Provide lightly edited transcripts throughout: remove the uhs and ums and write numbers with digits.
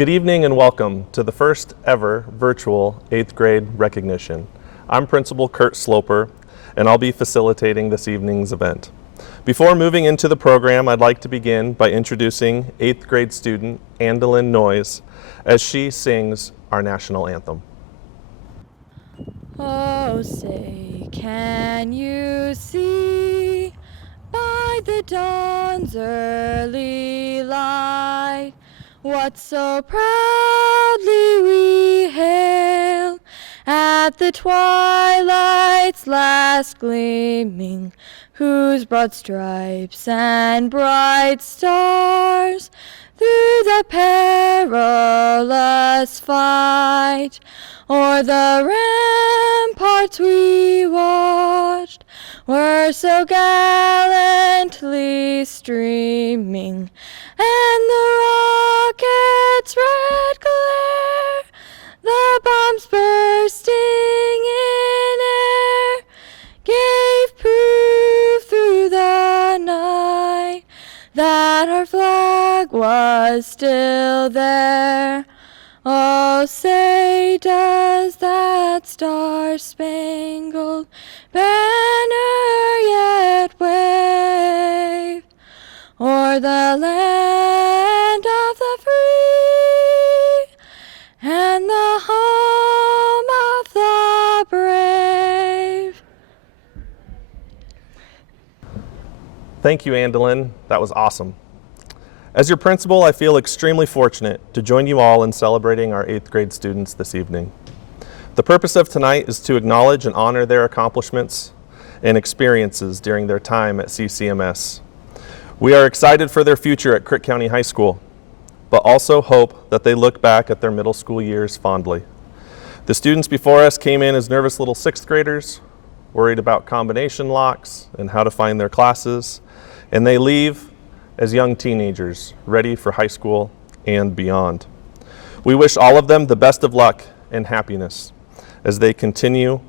Good evening and welcome to the first ever virtual 8th grade recognition. I'm Principal Kurt Sloper and I'll be facilitating this evening's event. Before moving into the program, I'd like to begin by introducing 8th grade student Andalyn Noyes as she sings our national anthem. Oh, say, can you see by the dawn's early light what so proudly we hail at the twilight's last gleaming, whose broad stripes and bright stars through the perilous fight o'er the ramparts we watched were so gallantly streaming, and the rocket's red glare, the bombs bursting in air, gave proof through the night that our flag was still there. Oh, say, does that star-spangled banner yet wave o'er the land of the free and the home of the brave? Thank you, Andalyn. That was awesome. As your principal, I feel extremely fortunate to join you all in celebrating our 8th grade students this evening. The purpose of tonight is to acknowledge and honor their accomplishments and experiences during their time at CCMS. We are excited for their future at Crick County High School, but also hope that they look back at their middle school years fondly. The students before us came in as nervous little 6th graders, worried about combination locks and how to find their classes, and they leave as young teenagers ready for high school and beyond. We wish all of them the best of luck and happiness as they continue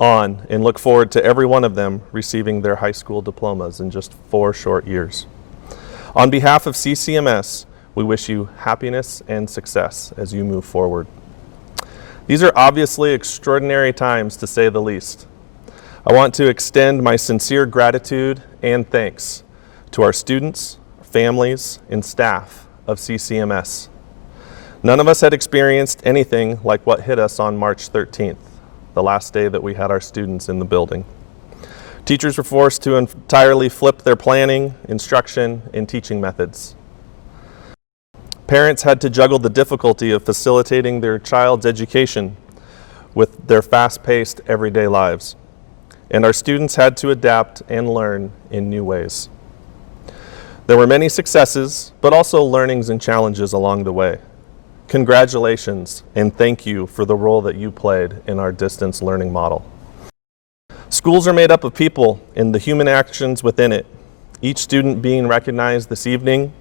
on and look forward to every one of them receiving their high school diplomas in just 4 short years. On behalf of CCMS, we wish you happiness and success as you move forward. These are obviously extraordinary times, to say the least. I want to extend my sincere gratitude and thanks to our students, families, and staff of CCMS. None of us had experienced anything like what hit us on March 13th, the last day that we had our students in the building. Teachers were forced to entirely flip their planning, instruction, and teaching methods. Parents had to juggle the difficulty of facilitating their child's education with their fast-paced everyday lives. And our students had to adapt and learn in new ways. There were many successes, but also learnings and challenges along the way. Congratulations and thank you for the role that you played in our distance learning model. Schools are made up of people and the human actions within it. Each student being recognized this evening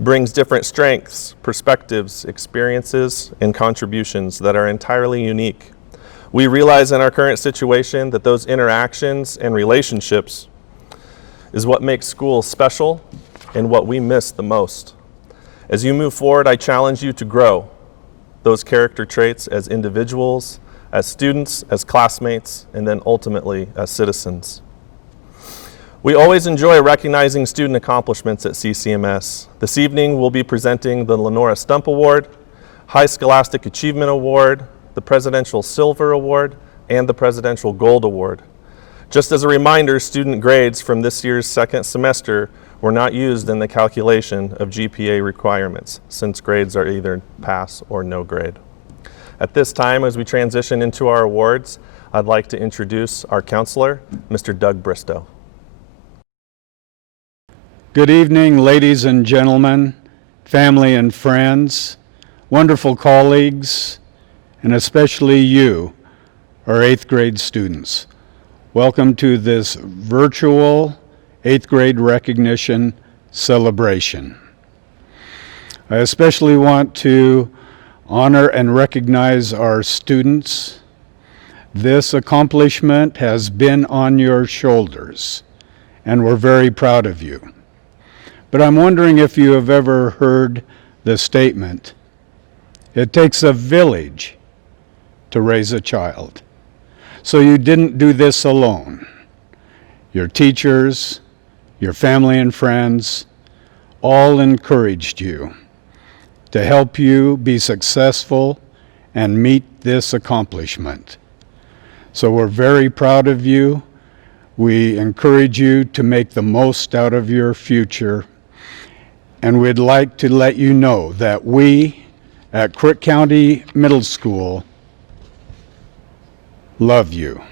brings different strengths, perspectives, experiences, and contributions that are entirely unique. We realize in our current situation that those interactions and relationships is what makes school special and what we miss the most. As you move forward, I challenge you to grow those character traits as individuals, as students, as classmates, and then ultimately as citizens. We always enjoy recognizing student accomplishments at CCMS. This evening, we'll be presenting the Lenora Stump Award, High Scholastic Achievement Award, the Presidential Silver Award, and the Presidential Gold Award. Just as a reminder, student grades from this year's second semester were not used in the calculation of GPA requirements, since grades are either pass or no grade. At this time, as we transition into our awards, I'd like to introduce our counselor, Mr. Doug Bristow. Good evening, ladies and gentlemen, family and friends, wonderful colleagues, and especially you, our 8th grade students. Welcome to this virtual 8th grade recognition celebration. I especially want to honor and recognize our students. This accomplishment has been on your shoulders, and we're very proud of you. But I'm wondering if you have ever heard the statement, "It takes a village to raise a child." So you didn't do this alone. Your teachers, your family and friends, all encouraged you to help you be successful and meet this accomplishment. So we're very proud of you. We encourage you to make the most out of your future. And we'd like to let you know that we at Crook County Middle School love you.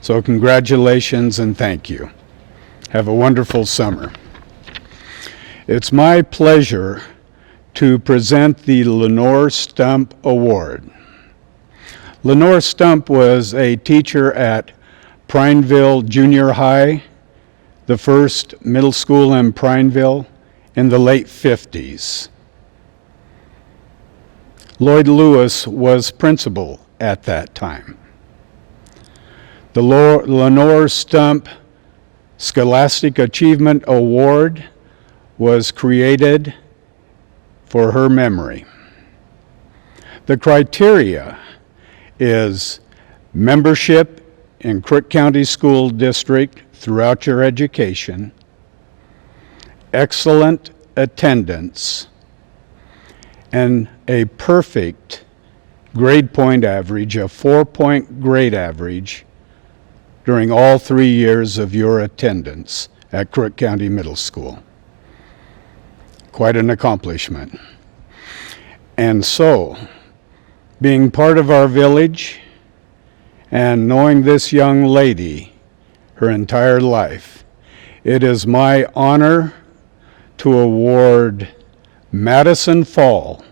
So congratulations and thank you. Have a wonderful summer. It's my pleasure to present the Lenore Stump Award. Lenore Stump was a teacher at Prineville Junior High, the first middle school in Prineville, in the late 50s. Lloyd Lewis was principal at that time. The Lenore Stump Scholastic Achievement Award was created for her memory. The criteria is membership in Crook County School District throughout your education, excellent attendance, and a perfect grade point average, a 4-point grade average during all 3 years of your attendance at Crook County Middle School. Quite an accomplishment. And so, being part of our village and knowing this young lady her entire life, it is my honor to award Madison Fall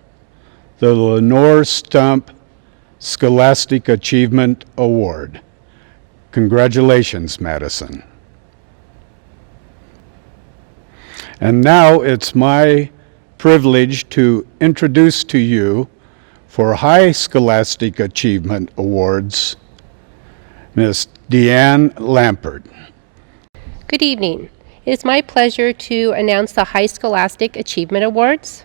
the Lenore Stump Scholastic Achievement Award. Congratulations, Madison. And now it's my privilege to introduce to you for High Scholastic Achievement Awards, Miss Deanne Lampert. Good evening. It is my pleasure to announce the High Scholastic Achievement Awards.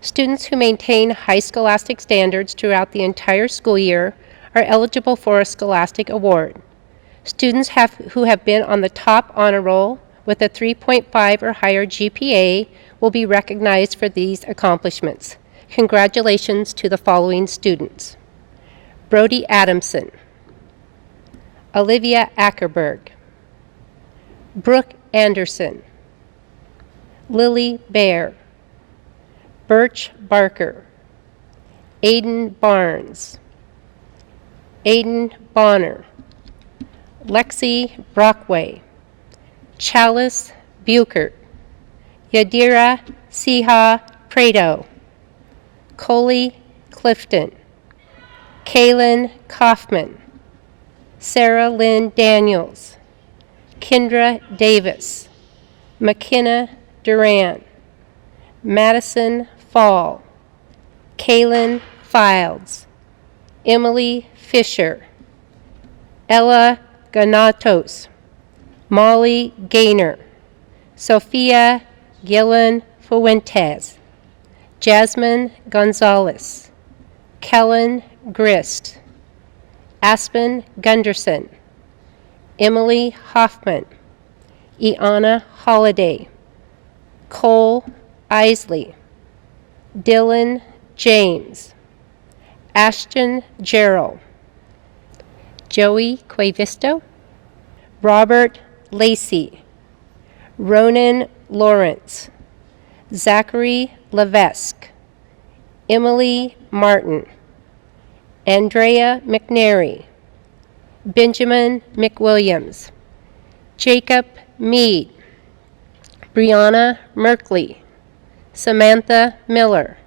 Students who maintain high scholastic standards throughout the entire school year are eligible for a Scholastic Award. Students who have been on the top honor roll with a 3.5 or higher GPA will be recognized for these accomplishments. Congratulations to the following students: Brody Adamson, Olivia Ackerberg, Brooke Anderson, Lily Baer, Birch Barker, Aiden Barnes, Aiden Bonner, Lexi Brockway, Chalice Buchert, Yadira Siha Prado, Coley Clifton, Kaylin Kaufman, Sarah Lynn Daniels, Kendra Davis, McKenna Duran, Madison Fall, Kaylin Fildes, Emily Fisher, Ella Ganatos, Molly Gaynor, Sophia Gillen Fuentes, Jasmine Gonzalez, Kellen Grist, Aspen Gunderson, Emily Hoffman, Iana Holiday, Cole Isley, Dylan James, Ashton Gerald, Joey Quavisto, Robert Lacey, Ronan Lawrence, Zachary Levesque, Emily Martin, Andrea McNary, Benjamin McWilliams, Jacob Mead, Brianna Merkley, Samantha Miller,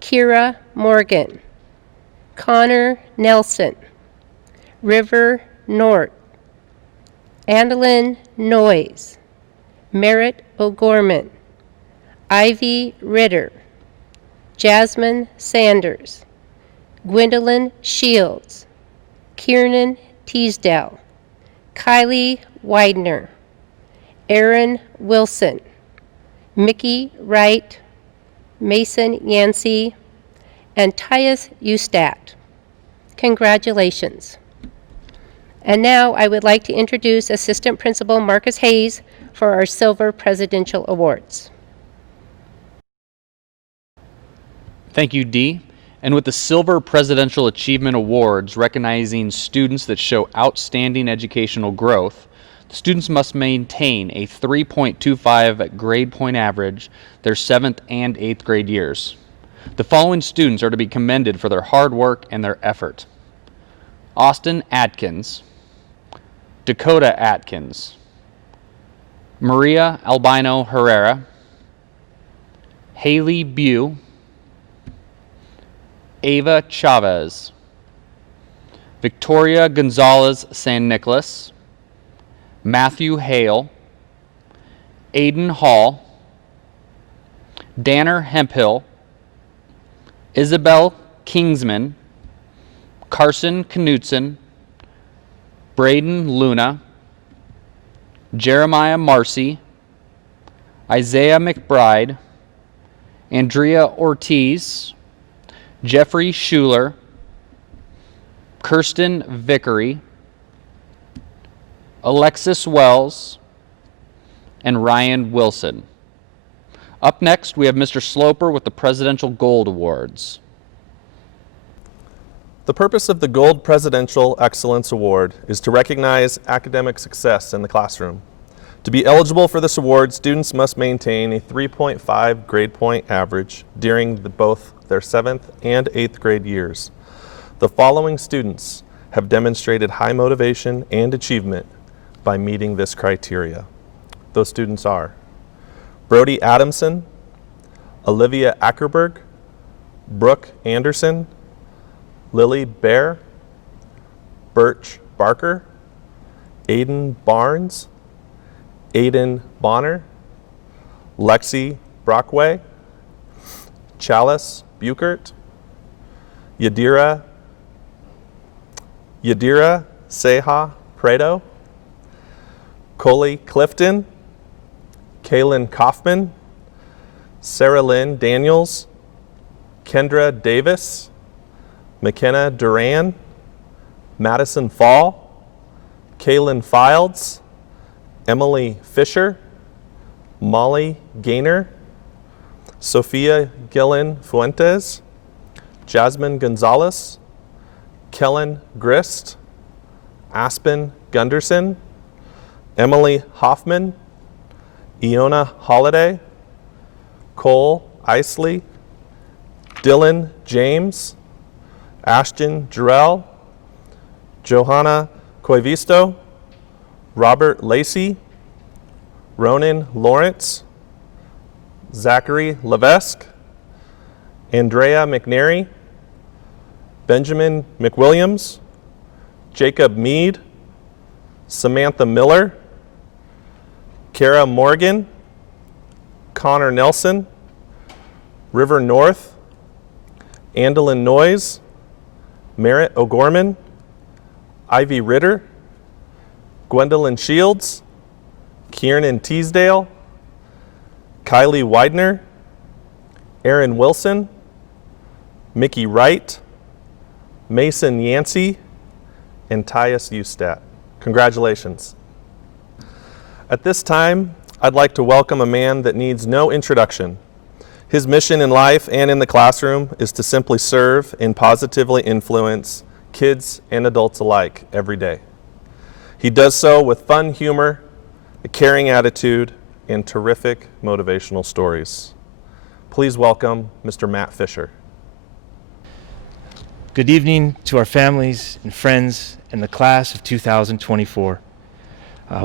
Kira Morgan, Connor Nelson, River Nort, Andalyn Noyes, Merritt O'Gorman, Ivy Ritter, Jasmine Sanders, Gwendolyn Shields, Kiernan Teasdale, Kylie Widener, Aaron Wilson, Mickey Wright, Mason Yancey, and Tyus Ustat. Congratulations. And now I would like to introduce Assistant Principal Marcus Hayes for our Silver Presidential Awards. Thank you, Dee. And with the Silver Presidential Achievement Awards recognizing students that show outstanding educational growth, the students must maintain a 3.25 grade point average their 7th and 8th grade years. The following students are to be commended for their hard work and their effort: Austin Atkins, Dakota Atkins, Maria Albino Herrera, Haley Bew, Ava Chavez, Victoria Gonzalez San Nicolas, Matthew Hale, Aiden Hall, Danner Hemphill, Isabel Kingsman, Carson Knutson, Braden Luna, Jeremiah Marcy, Isaiah McBride, Andrea Ortiz, Jeffrey Schuler, Kirsten Vickery, Alexis Wells, and Ryan Wilson. Up next, we have Mr. Sloper with the Presidential Gold Awards. The purpose of the Gold Presidential Excellence Award is to recognize academic success in the classroom. To be eligible for this award, students must maintain a 3.5 grade point average during both their 7th and 8th grade years. The following students have demonstrated high motivation and achievement by meeting this criteria. Those students are Brody Adamson, Olivia Ackerberg, Brooke Anderson, Lily Bear, Birch Barker, Aiden Barnes, Aiden Bonner, Lexi Brockway, Chalice Buchert, Yadira Seha Prado, Coley Clifton, Kaylin Kaufman, Sarah Lynn Daniels, Kendra Davis, McKenna Duran, Madison Fall, Kaylin Fildes, Emily Fisher, Molly Gaynor, Sophia Gillen Fuentes, Jasmine Gonzalez, Kellen Grist, Aspen Gunderson, Emily Hoffman, Iona Holiday, Cole Isley, Dylan James, Ashton Jarrell, Johanna Coivisto, Robert Lacey, Ronan Lawrence, Zachary Levesque, Andrea McNary, Benjamin McWilliams, Jacob Mead, Samantha Miller, Kara Morgan, Connor Nelson, River North, Andalyn Noyes, Merritt O'Gorman, Ivy Ritter, Gwendolyn Shields, Kiernan Teasdale, Kylie Widener, Aaron Wilson, Mickey Wright, Mason Yancey, and Tyus Ustat. Congratulations. At this time, I'd like to welcome a man that needs no introduction. His mission in life and in the classroom is to simply serve and positively influence kids and adults alike every day. He does so with fun humor, a caring attitude, and terrific motivational stories. Please welcome Mr. Matt Fisher. Good evening to our families and friends in the class of 2024.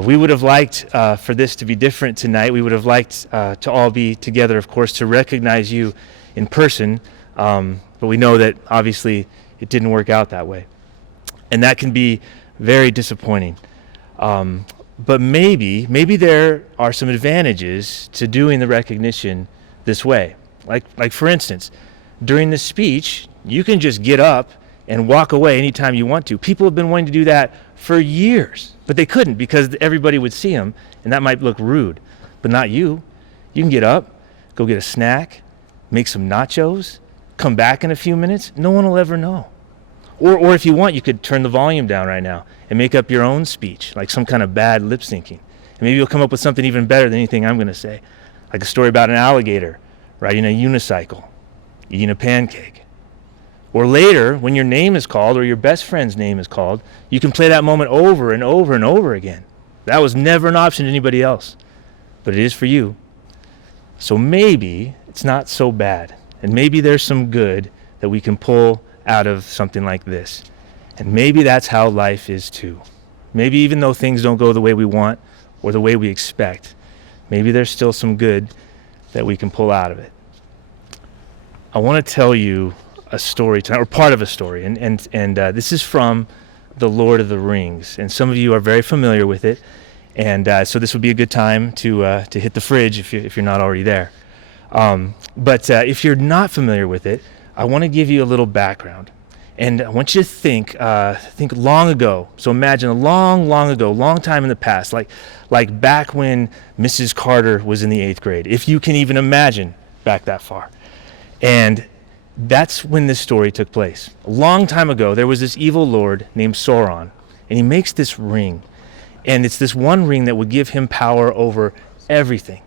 We would have liked for this to be different tonight. We would have liked to all be together, of course, to recognize you in person, but we know that obviously it didn't work out that way. And that can be very disappointing. But maybe there are some advantages to doing the recognition this way. Like for instance, during the speech, you can just get up and walk away anytime you want to. People have been wanting to do that for years, but they couldn't because everybody would see them, and that might look rude. But not you. You can get up, go get a snack, make some nachos, come back in a few minutes, no one will ever know. Or if you want, you could turn the volume down right now and make up your own speech, like some kind of bad lip syncing. And maybe you'll come up with something even better than anything I'm going to say, like a story about an alligator riding a unicycle, eating a pancake. Or later, when your name is called or your best friend's name is called, you can play that moment over and over and over again. That was never an option to anybody else, but it is for you. So maybe it's not so bad, and maybe there's some good that we can pull out of something like this. And maybe that's how life is too. Maybe even though things don't go the way we want or the way we expect, maybe there's still some good that we can pull out of it. I want to tell you a story tonight, or part of a story, and this is from The Lord of the Rings, and some of you are very familiar with it, and so this would be a good time to hit the fridge if you're not already there. But if you're not familiar with it, I want to give you a little background, and I want you to think long ago. So imagine a long time in the past, like back when Mrs. Carter was in the 8th grade, if you can even imagine back that far. And that's when this story took place. A long time ago, there was this evil lord named Sauron, and he makes this ring, and it's this one ring that would give him power over everything.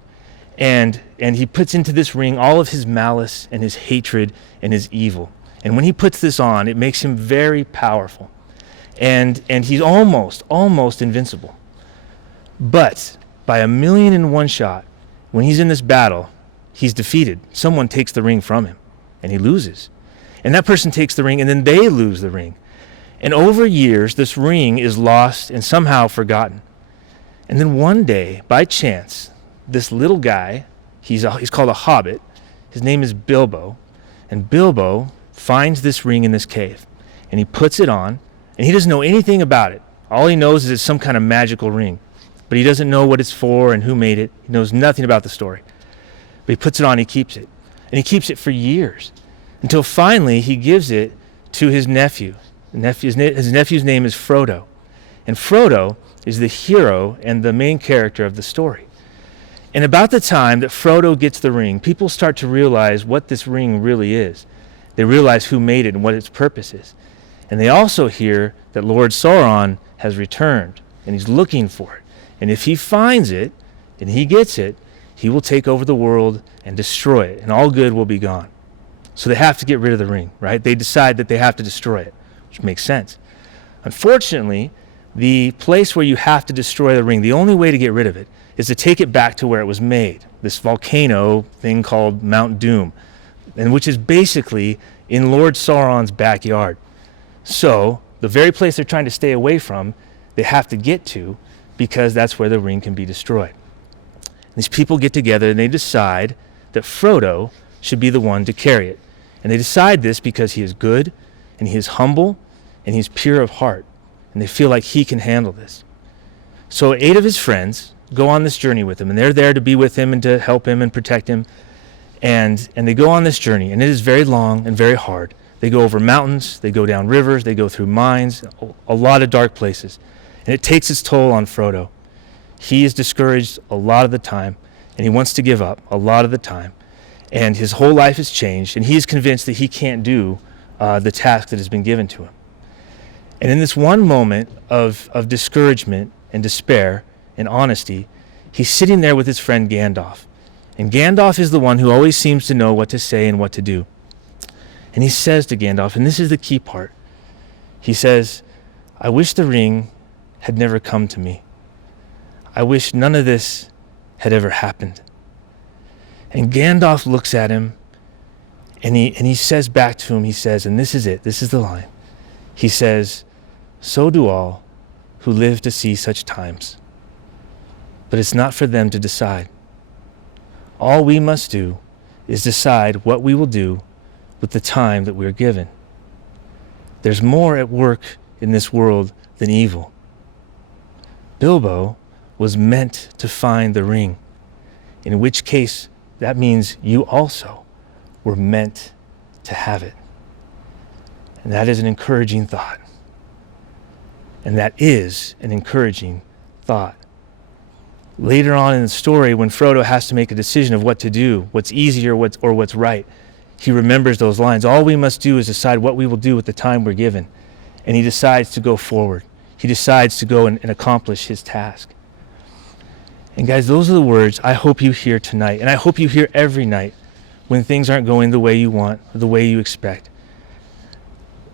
And he puts into this ring all of his malice and his hatred and his evil. And when he puts this on, it makes him very powerful. And he's almost invincible. But by 1,000,001 shot, when he's in this battle, he's defeated. Someone takes the ring from him, and he loses. And that person takes the ring, and then they lose the ring. And over years, this ring is lost and somehow forgotten. And then one day, by chance, this little guy, he's called a hobbit, his name is Bilbo, and Bilbo finds this ring in this cave, and he puts it on, and he doesn't know anything about it. All he knows is it's some kind of magical ring, but he doesn't know what it's for and who made it. He knows nothing about the story. But he puts it on, he keeps it, and he keeps it for years, until finally he gives it to his nephew. His nephew's name is Frodo, and Frodo is the hero and the main character of the story. And about the time that Frodo gets the ring, people start to realize what this ring really is. They realize who made it and what its purpose is. And they also hear that Lord Sauron has returned, and he's looking for it. And if he finds it, and he gets it, he will take over the world and destroy it, and all good will be gone. So they have to get rid of the ring, right? They decide that they have to destroy it, which makes sense. Unfortunately, the place where you have to destroy the ring, the only way to get rid of it, is to take it back to where it was made, this volcano thing called Mount Doom, and which is basically in Lord Sauron's backyard. So the very place they're trying to stay away from, they have to get to, because that's where the ring can be destroyed. And these people get together and they decide that Frodo should be the one to carry it. And they decide this because he is good, and he is humble, and he's pure of heart, and they feel like he can handle this. So 8 of his friends go on this journey with him, and they're there to be with him and to help him and protect him. And they go on this journey, and it is very long and very hard. They go over mountains, they go down rivers, they go through mines, a lot of dark places. And it takes its toll on Frodo. He is discouraged a lot of the time, and he wants to give up a lot of the time. And his whole life has changed, and he is convinced that he can't do the task that has been given to him. And in this one moment of discouragement and despair and honesty, he's sitting there with his friend Gandalf. And Gandalf is the one who always seems to know what to say and what to do. And he says to Gandalf, and this is the key part, he says, "I wish the ring had never come to me. I wish none of this had ever happened." And Gandalf looks at him, and he says back to him, he says, and this is it, this is the line. He says, "So do all who live to see such times. But it's not for them to decide. All we must do is decide what we will do with the time that we are given. There's more at work in this world than evil." Bilbo was meant to find the ring, in which case that means you also were meant to have it. And that is an encouraging thought. And that is an encouraging thought. Later on in the story, when Frodo has to make a decision of what to do, what's easy or what's right, he remembers those lines. All we must do is decide what we will do with the time we're given. And he decides to go forward. He decides to go and accomplish his task. And guys, those are the words I hope you hear tonight. And I hope you hear every night when things aren't going the way you want or the way you expect.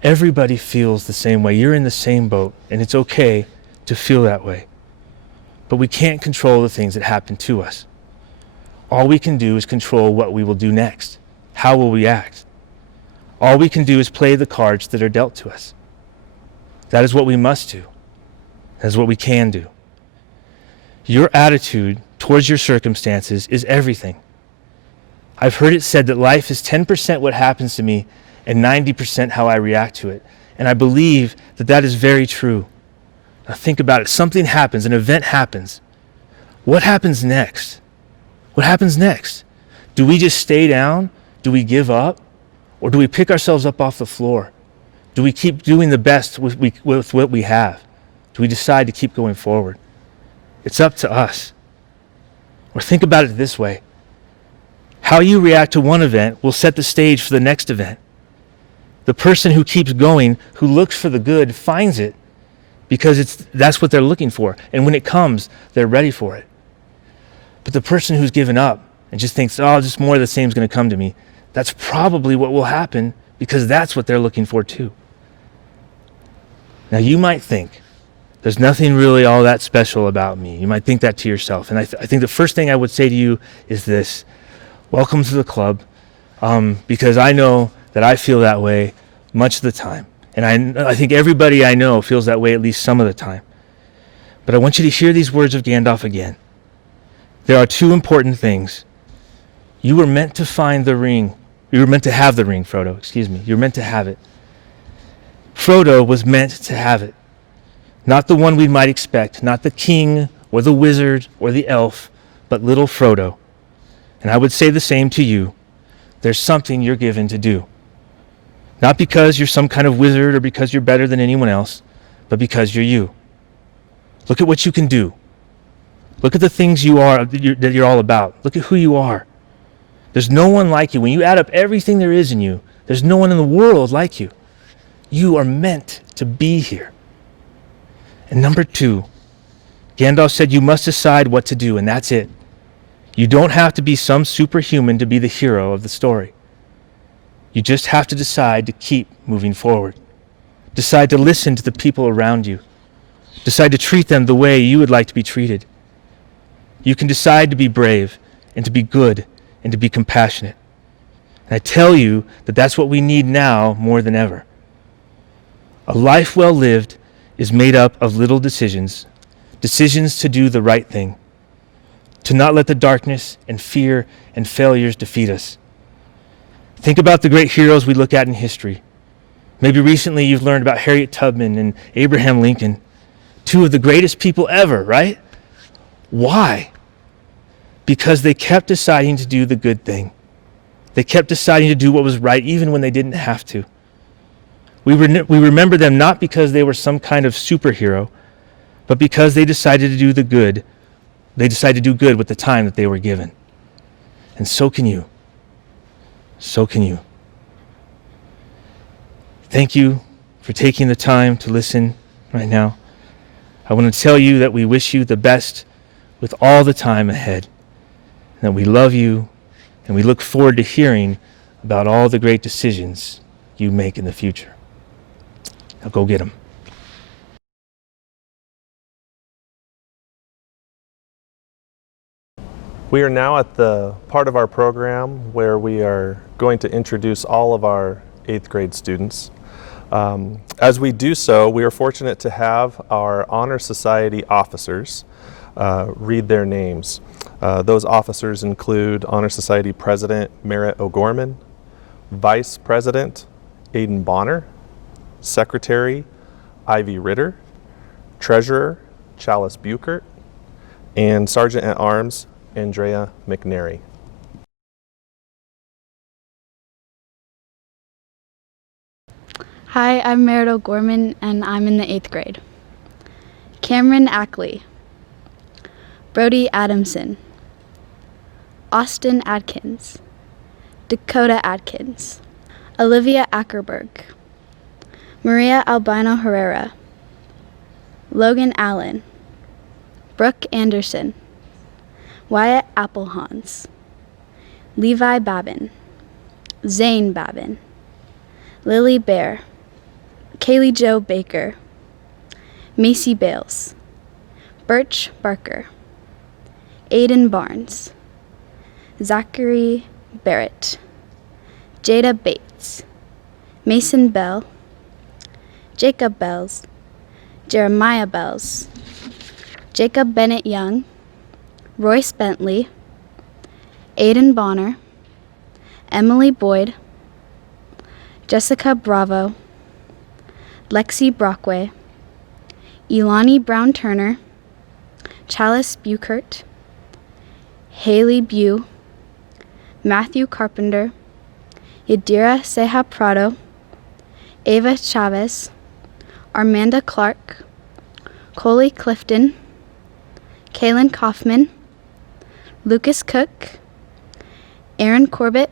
Everybody feels the same way. You're in the same boat, and it's okay to feel that way. But we can't control the things that happen to us. All we can do is control what we will do next. How will we act? All we can do is play the cards that are dealt to us. That is what we must do. That is what we can do. Your attitude towards your circumstances is everything. I've heard it said that life is 10% what happens to me and 90% how I react to it. And I believe that that is very true. Now think about it. Something happens, an event happens. What happens next? What happens next? Do we just stay down? Do we give up? Or do we pick ourselves up off the floor? Do we keep doing the best with what we have? Do we decide to keep going forward? It's up to us. Or think about it this way. How you react to one event will set the stage for the next event. The person who keeps going, who looks for the good, finds it because that's what they're looking for. And when it comes, they're ready for it. But the person who's given up and just thinks, oh, just more of the same is going to come to me, that's probably what will happen because that's what they're looking for too. Now you might think, there's nothing really all that special about me. You might think that to yourself. And I think the first thing I would say to you is this: welcome to the club, because I know that I feel that way much of the time. And I think everybody I know feels that way at least some of the time. But I want you to hear these words of Gandalf again. There are two important things. You were meant to find the ring. You were meant to have the ring, Frodo. Excuse me. You were meant to have it. Frodo was meant to have it. Not the one we might expect, not the king or the wizard or the elf, but little Frodo. And I would say the same to you. There's something you're given to do. Not because you're some kind of wizard or because you're better than anyone else, but because you're you. Look at what you can do. Look at the things you are, that you're all about. Look at who you are. There's no one like you. When you add up everything there is in you, there's no one in the world like you. You are meant to be here. And number two, Gandalf said you must decide what to do, and that's it. You don't have to be some superhuman to be the hero of the story. You just have to decide to keep moving forward. Decide to listen to the people around you. Decide to treat them the way you would like to be treated. You can decide to be brave and to be good and to be compassionate. And I tell you that that's what we need now more than ever. A life well lived is made up of little decisions, decisions to do the right thing, to not let the darkness and fear and failures defeat us. Think about the great heroes we look at in history. Maybe recently you've learned about Harriet Tubman and Abraham Lincoln, two of the greatest people ever, right? Why? Because they kept deciding to do the good thing. They kept deciding to do what was right even when they didn't have to. We remember them not because they were some kind of superhero, but because they decided to do the good. They decided to do good with the time that they were given. And so can you. So can you. Thank you for taking the time to listen right now. I want to tell you that we wish you the best with all the time ahead, and that we love you, and we look forward to hearing about all the great decisions you make in the future. Now go get them. We are now at the part of our program where we are going to introduce all of our 8th grade students. As we do so, we are fortunate to have our Honor Society officers read their names. Those officers include Honor Society President Merritt O'Gorman, Vice President Aidan Bonner, Secretary Ivy Ritter, Treasurer Chalice Buchert, and Sergeant at Arms Andrea McNary. Hi, I'm Merritt O'Gorman, and I'm in the 8th grade. Cameron Ackley, Brody Adamson, Austin Adkins, Dakota Adkins, Olivia Ackerberg, Maria Albino Herrera, Logan Allen, Brooke Anderson, Wyatt Applehans, Levi Babin, Zane Babin, Lily Bear, Kaylee Jo Baker, Macy Bales, Birch Barker, Aiden Barnes, Zachary Barrett, Jada Bates, Mason Bell, Jacob Bells, Jeremiah Bells, Jacob Bennett Young, Royce Bentley, Aiden Bonner, Emily Boyd, Jessica Bravo, Lexi Brockway, Elani Brown Turner, Chalice Buchert, Haley Bew, Matthew Carpenter, Yadira Seja Prado, Ava Chavez, Armanda Clark, Coley Clifton, Kaylin Kaufman, Lucas Cook, Aaron Corbett,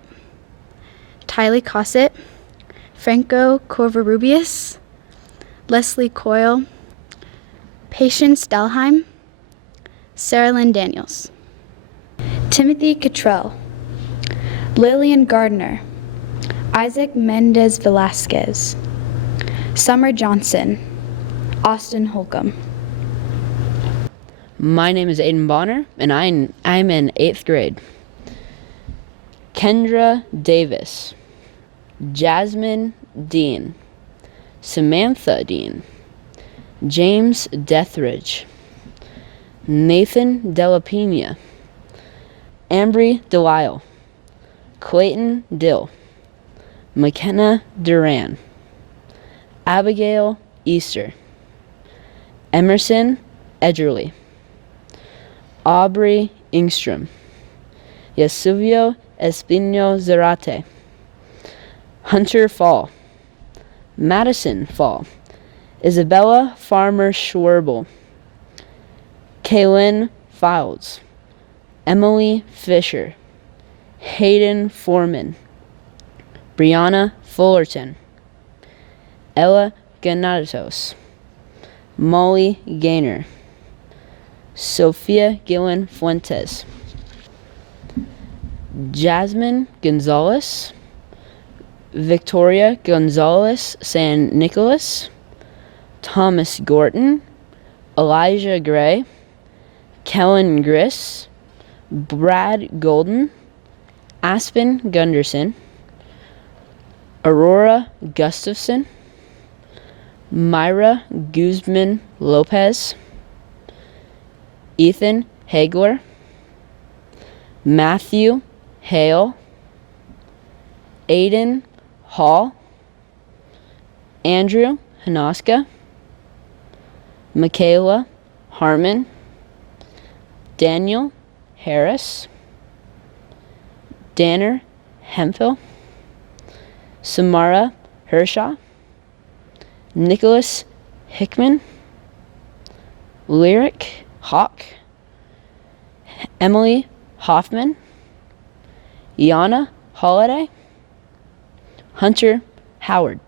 Tylee Cossett, Franco Corvarubius, Leslie Coyle, Patience Delheim, Sarah Lynn Daniels, Timothy Cottrell, Lillian Gardner, Isaac Mendez Velasquez, Summer Johnson, Austin Holcomb. My name is Aiden Bonner, and I'm in 8th grade. Kendra Davis, Jasmine Dean, Samantha Dean, James Dethridge, Nathan Delapina, Ambry Delisle, Clayton Dill, McKenna Duran, Abigail Easter, Emerson Edgerly, Aubrey Ingstrom, Yasuvio Espino Zarate, Hunter Fall, Madison Fall, Isabella Farmer Schwerbel, Kaylin Fouls, Emily Fisher, Hayden Foreman, Brianna Fullerton, Ella Ganatos, Molly Gaynor, Sophia Gillen Fuentes, Jasmine Gonzalez, Victoria Gonzalez San Nicolas, Thomas Gorton, Elijah Gray, Kellen Griss, Brad Golden, Aspen Gunderson, Aurora Gustafson, Myra Guzman Lopez, Ethan Hagler, Matthew Hale, Aiden Hall, Andrew Hanoska, Michaela Harmon, Daniel Harris, Danner Hemphill, Samara Hershaw, Nicholas Hickman, Lyric Hawk, Emily Hoffman, Yana Holiday, Hunter Howard,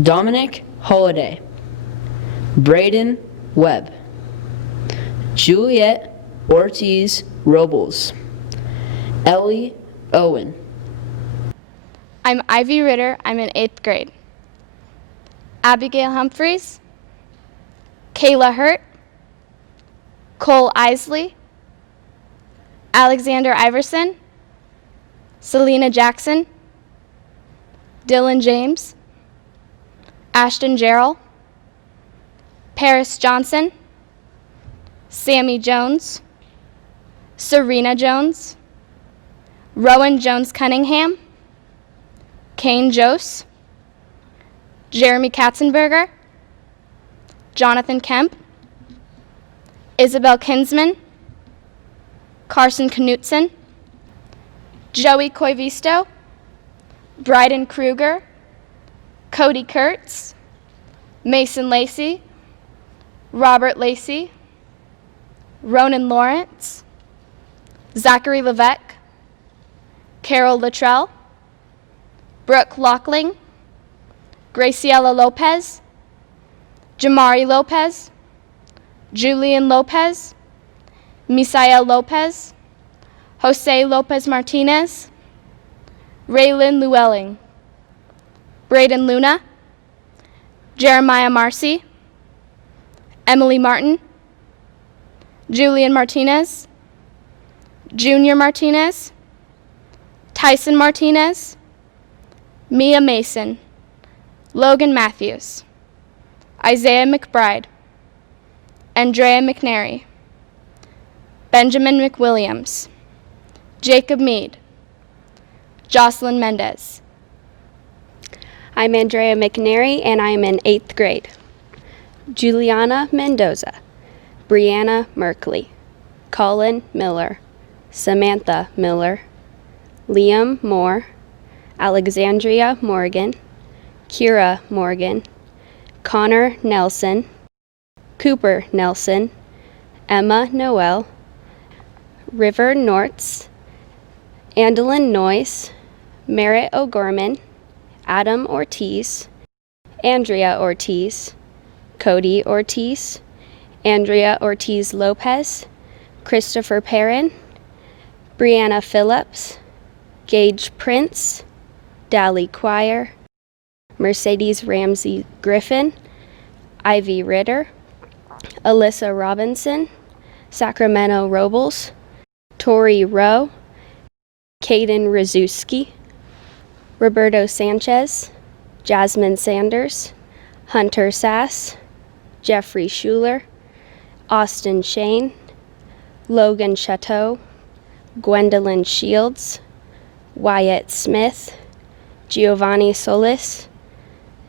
Dominic Holiday, Braden Webb, Juliet Ortiz Robles, Ellie Owen. I'm Ivy Ritter. I'm in 8th grade. Abigail Humphreys, Kayla Hurt, Cole Isley, Alexander Iverson, Selena Jackson, Dylan James, Ashton Jarrell, Paris Johnson, Sammy Jones, Serena Jones, Rowan Jones Cunningham, Kane Jose, Jeremy Katzenberger, Jonathan Kemp, Isabel Kinsman, Carson Knutson, Joey Coivisto, Bryden Kruger, Cody Kurtz, Mason Lacey, Robert Lacey, Ronan Lawrence, Zachary Levesque, Carol Luttrell, Brooke Lockling, Graciela Lopez, Jamari Lopez, Julian Lopez, Misael Lopez, Jose Lopez Martinez, Raylin Llewellyn, Braden Luna, Jeremiah Marcy, Emily Martin, Julian Martinez, Junior Martinez, Tyson Martinez, Mia Mason, Logan Matthews, Isaiah McBride, Andrea McNary, Benjamin McWilliams, Jacob Mead, Jocelyn Mendez. I'm Andrea McNary, and I'm in 8th grade. Juliana Mendoza, Brianna Merkley, Colin Miller, Samantha Miller, Liam Moore, Alexandria Morgan, Kira Morgan, Connor Nelson, Cooper Nelson, Emma Noel, River Nortz, Andelyn Noyce, Merritt O'Gorman, Adam Ortiz, Andrea Ortiz, Cody Ortiz, Andrea Ortiz Lopez, Christopher Perrin, Brianna Phillips, Gage Prince, Dally Quire, Mercedes Ramsey Griffin, Ivy Ritter, Alyssa Robinson, Sacramento Robles, Tori Rowe, Caden Rzuski, Roberto Sanchez, Jasmine Sanders, Hunter Sass, Jeffrey Schuler, Austin Shane, Logan Chateau, Gwendolyn Shields, Wyatt Smith, Giovanni Solis,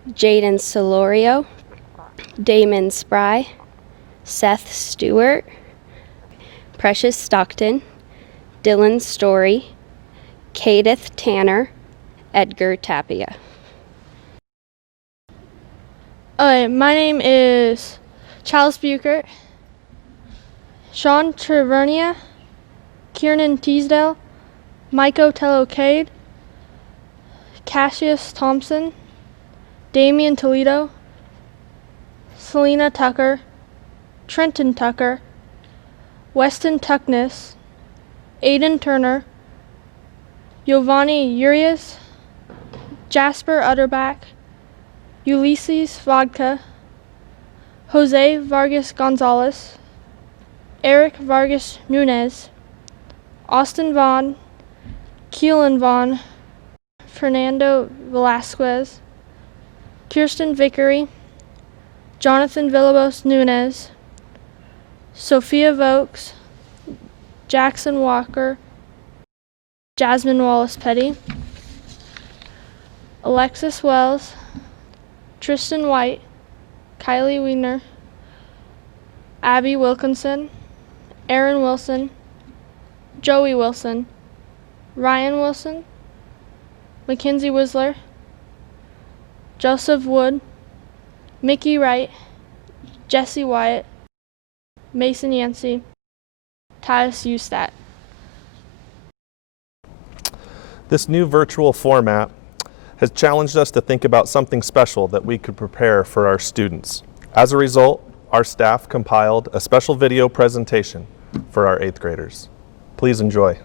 Jaden Solorio, Damon Spry, Seth Stewart, Precious Stockton, Dylan Story, Kadeth Tanner, Edgar Tapia. My name is Charles Buchert, Sean Trevernia, Kiernan Teasdale, Mike Otello Cade, Cassius Thompson, Damian Toledo, Selena Tucker, Trenton Tucker, Weston Tuckness, Aiden Turner, Giovanni Urias, Jasper Utterback, Ulysses Vodka, Jose Vargas Gonzalez, Eric Vargas Nunez, Austin Vaughn, Keelan Vaughn, Fernando Velasquez, Kirsten Vickery, Jonathan Villalobos Nunez, Sophia Vokes, Jackson Walker, Jasmine Wallace Petty, Alexis Wells, Tristan White, Kylie Wiener, Abby Wilkinson, Aaron Wilson, Joey Wilson, Ryan Wilson, Mackenzie Whistler, Joseph Wood, Mickey Wright, Jesse Wyatt, Mason Yancey, Titus Ustat. This new virtual format has challenged us to think about something special that we could prepare for our students. As a result, our staff compiled a special video presentation for our 8th graders. Please enjoy.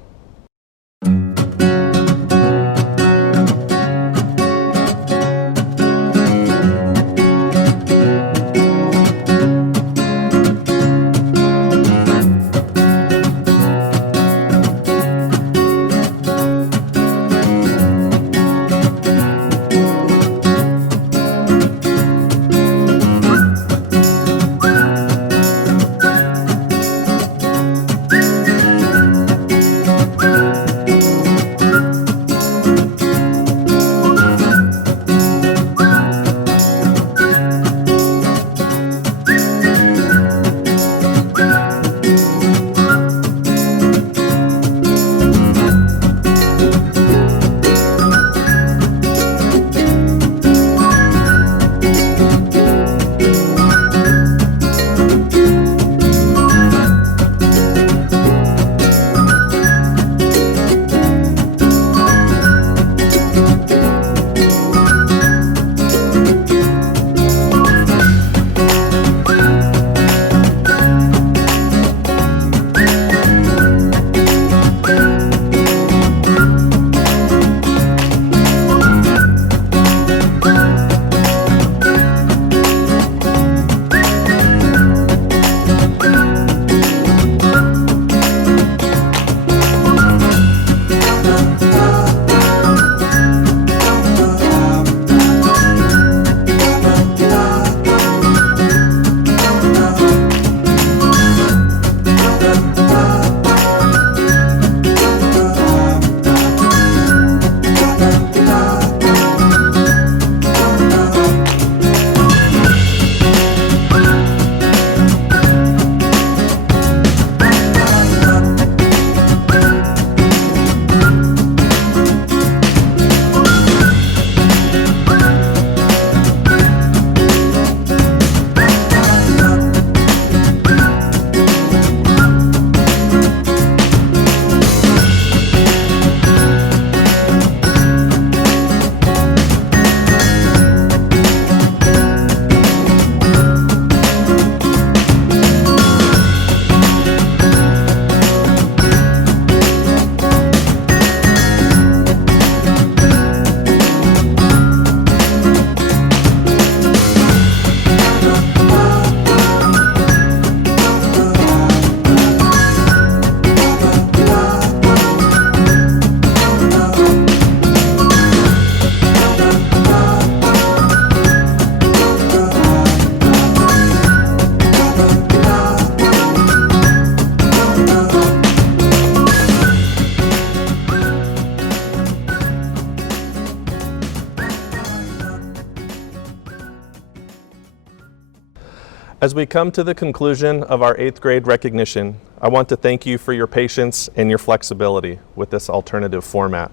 As we come to the conclusion of our 8th grade recognition, I want to thank you for your patience and your flexibility with this alternative format.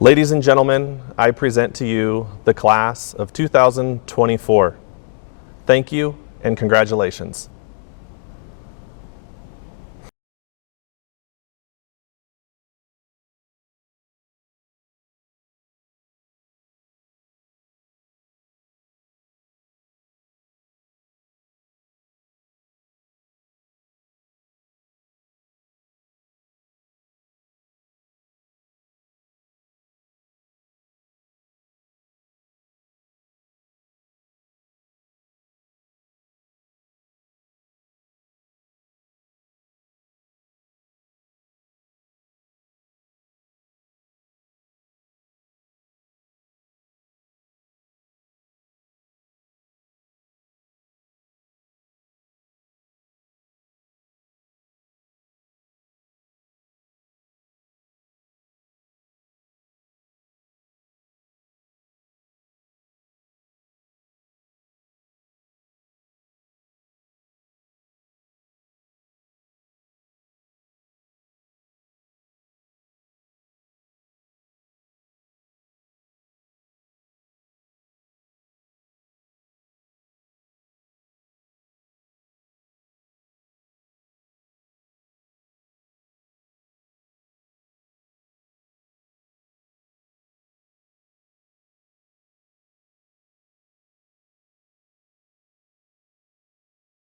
Ladies and gentlemen, I present to you the class of 2024. Thank you and congratulations.